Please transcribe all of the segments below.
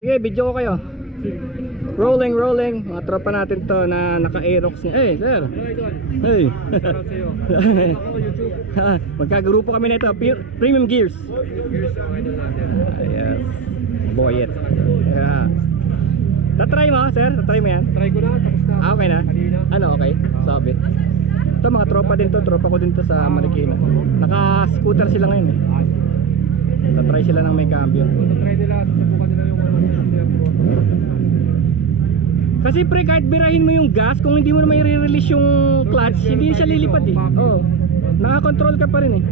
Sige, video ko kayo. Rolling, rolling. Mga tropa natin to na naka-Aerox niya. Hey, sir. Hey. Magkagrupo kami nito. Premium Gears. Yes. Boyet. Yeah. Tatry mo, sir? Tatry mo yan? Try ko na, tapos na. Okay na? Kanina. Ano, okay? Sabi. Ito mga tropa din to. Tropa ko din to sa Marikina. Naka-scooter sila ngayon eh. Tatry sila ng may cambio. Try nila, susubukan nila yung Kasi pre, kahit birahin mo yung gas, kung hindi mo naman i-release yung clutch, hindi siya lilipad eh. Oo. Naka-control ka pa rin eh.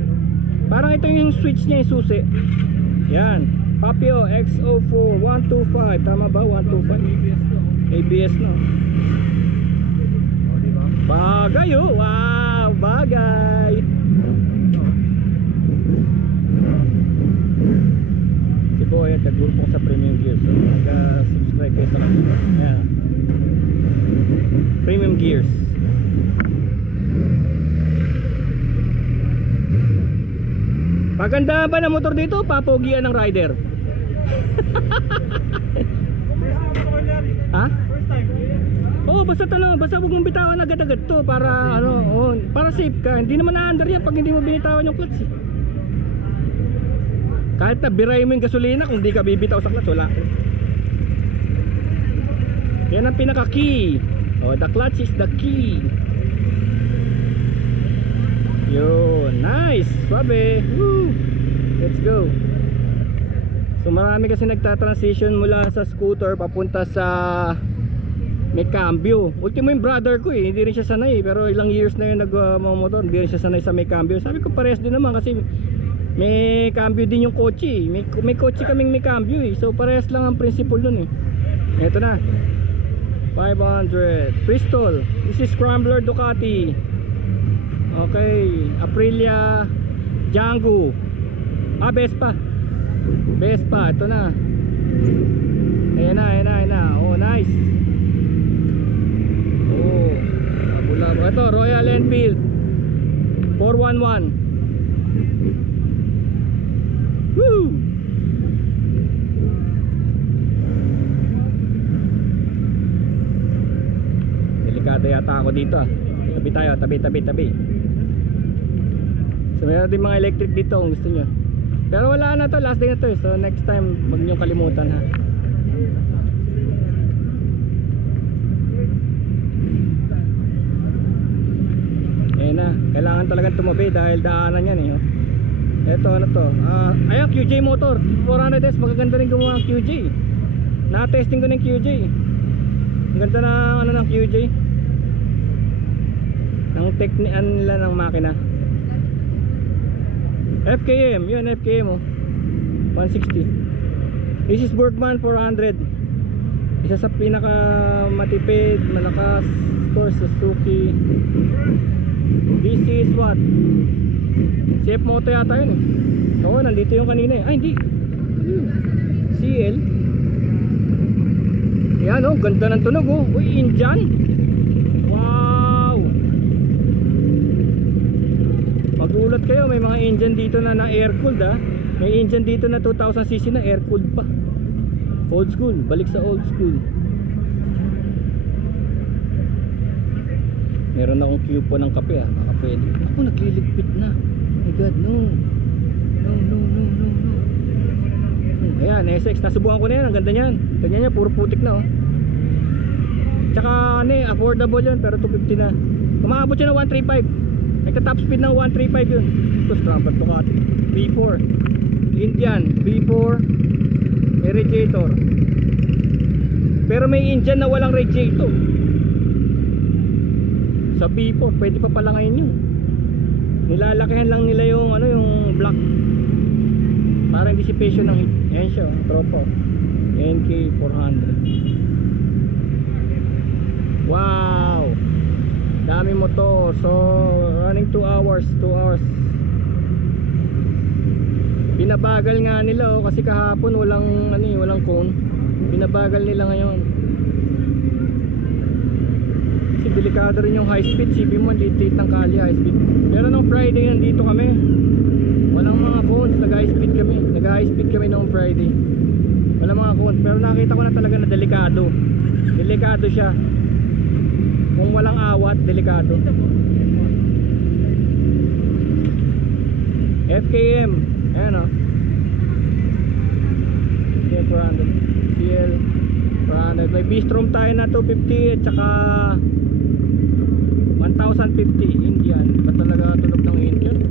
Parang ito yung switch niya, yung susi. Yan. Papio XO4 125. Tama ba? 125? ABS no. Bagay oh. Wow, bagay. Si Boy, nag-grupo ko sa Premium Gears. So, nag-subscribe kayo sa kanila. Yan. Premium Gears. Paganda ba ng motor dito? Papogian ng rider. Ha? Oo, basta tanong, basta huwag mong bitawan agad-agad to para ano, oh, para safe ka. Hindi naman na-under yan pag hindi mo binitawan yung clutch eh. Kahit na birahin mo yung gasolina, kung di ka bibitaw sa clutch, wala. Yan ang pinaka-key. Oh, the clutch is the key. Yun, nice, swabe. Woo. Let's go. So marami kasi nagta-transition mula sa scooter papunta sa may cambio. Ultimo yung brother ko eh, hindi rin siya sanay, pero ilang years na yung nagmamotor, hindi rin siya sanay sa may cambio. Sabi ko parehas din naman kasi may cambio din yung kotse eh. May kotse kaming may cambio eh. So parehas lang ang principle dun eh. Ito na 500 Bristol. This is Scrambler Ducati. Okay, Aprilia Django. Vespa. Vespa, ito na. Ayan na, ayan na, ayan na. Oh, nice. Oh, labulabo. Ito, Royal Enfield 411. Woo! Delikado yata ako dito ah. Tabi tayo, tabi. So meron din mga electric dito kung gusto nyo. Pero wala na to, last day na to. So next time, wag nyo kalimutan ha. Ayan na, kailangan talagang tumabi dahil daanan yan eh. Ito ano to, ayan QJ motor 400S, magaganda rin gumawa ang QJ. Na-testing ko ng QJ. Ang ganda na ano ng QJ. Ang teknikan nila ng makina. FKM, yun FKM oh 160. This is Bergman 400. Isa sa pinaka matipid, malakas store Suzuki. This is what? CF Moto yata yun eh. Oo, nandito yung kanina eh. Ay hindi, CL. Yan oh, ganda ng tunog oh. Uy, Indian. Magulat kayo, may mga engine dito na air-cooled ah. May engine dito na 2000cc na air-cooled pa. Old school, balik sa old school. Meron akong cube po ng kape ah, baka pwede. Ako, nagliligpit na. Oh my god, no. Ayan, SX, nasubukan ko na yan, ang ganda niyan. Ganyan niya, puro putik na oh. Tsaka ano eh, affordable yun, pero 250 na. Kumaabot siya ng 135. Nagka-top speed ng 135 yun. Ito, Scrambler Ducati V4 Indian V4. May radiator. Pero may engine na walang radiator. Sa V4, pwede pa pala ngayon yun. Nilalakihan lang nila yung ano, yung black. Parang dissipation ng heat. Ayan siya, tropo NK 400. Wow, dami motor. So running 2 hours. Binabagal nga nila oh, kasi kahapon walang ano, walang cone. Binabagal nila ngayon. Kasi delikado rin yung high speed. Sipin mo, liit ng kalye high speed. Pero nung Friday nandito kami, walang mga cones, nag high speed kami. Nag high speed kami nung Friday. Walang mga cones, pero nakita ko na talaga na delikado. Delikado siya. Kung walang awat, delikado. FKM. Ayan o. Okay, 400. CL 400. May Bistrom tayo na 250 at saka 1050 Indian. Ba talaga tunog ng engine?